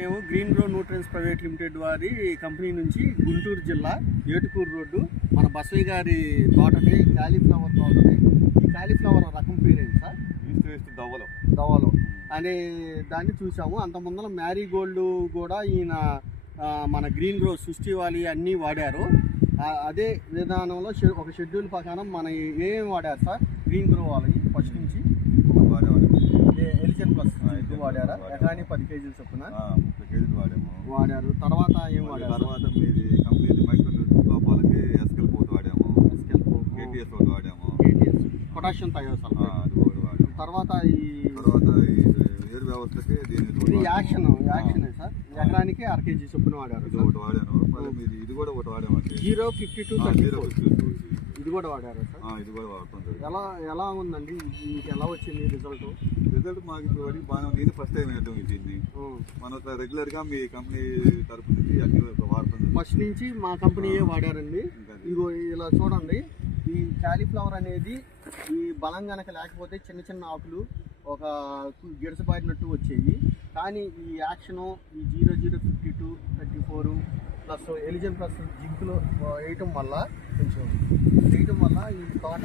మేము green grow nutrients private limited వారి company నుంచి గుంటూరు జిల్లా ఏటుకూరు రోడ్డు మన బసవయ్య గారి తోటని కాలీఫ్లవర్ తోటని. ఈ కాలీఫ్లవర్ రకం పేరేంటి సార్? ఈస్ట్ దవలో అనే దాన్ని చూసాము. అంత ముందర మ్యారీగోల్డ్ కూడా ఈయన మన గ్రీన్ గ్రో సృష్టి వాలి అన్నీ వాడారు. అదే విధానంలో ఒక షెడ్యూల్ ప్రకారం మన ఏం వాడారు సార్ గ్రీన్ గ్రో వాళ్ళని? ఫస్ట్ నుంచి ఎలిజన్ ప్లస్ వాడారా? ఎకరానికి 10 కేజీలు చొప్పున 30 కేజీలు వాడారు. తర్వాత ఏం వాడారు? తర్వాత మీది కంపెనీ మైక్రోన్యూట్రియన్స్ లోపాలకి ఎస్కెల్ పోతు వాడాము, కేటీఎస్ ఒకటి వాడాము, పొటాషియం థయోసల్ఫేట్. అది ఒకటి వాడాము. తర్వాత ఈ ఏరు వ్యవస్థకి యాక్షన్ సార్ ఎకరానికి 1/2 కేజీ చొప్పున వాడారు. ఇది ఒకటి వాడాను. మళ్ళీ మీరు ఇది కూడా ఒకటి వాడామండి, 052 ఇది కూడా వాడారు సార్? ఇది కూడా వాడుతుంది. ఎలా ఉందండి మీకు? ఎలా వచ్చింది రిజల్ట్? మాకు ఇప్పుడు బాగా నేను ఫస్ట్ టైం వేయడం దీన్ని. మన రెగ్యులర్ గా మీ కంపెనీ తరపు నుంచి అన్ని వాడుతుంది. ఫస్ట్ నుంచి మా కంపెనీయే వాడారండి. ఇగో ఇలా చూడండి, ఈ కాలీఫ్లవర్ అనేది ఈ బలం గనక లేకపోతే చిన్న చిన్న ఆకులు ఒక గిడసబారినట్టు వచ్చేవి. కానీ ఈ యాక్షను ఈ 0052 34 ప్లస్ ఎలిజన్ ప్లస్ జింక్లో వేయటం వల్ల ఈ తోట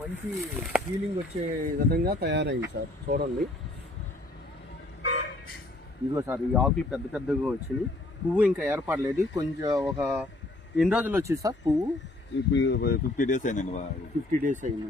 మంచి ఫీలింగ్ వచ్చే విధంగా తయారైంది సార్. చూడండి, ఇదిగో సార్ ఈ ఆకులు పెద్దగా వచ్చినాయి. పువ్వు ఇంకా ఏర్పడలేదు. కొంచెం ఒక ఎన్ని రోజులు వచ్చింది సార్ పువ్వు? ఇప్పుడు 50 డేస్ అయిందండి. 50 డేస్ అయింది.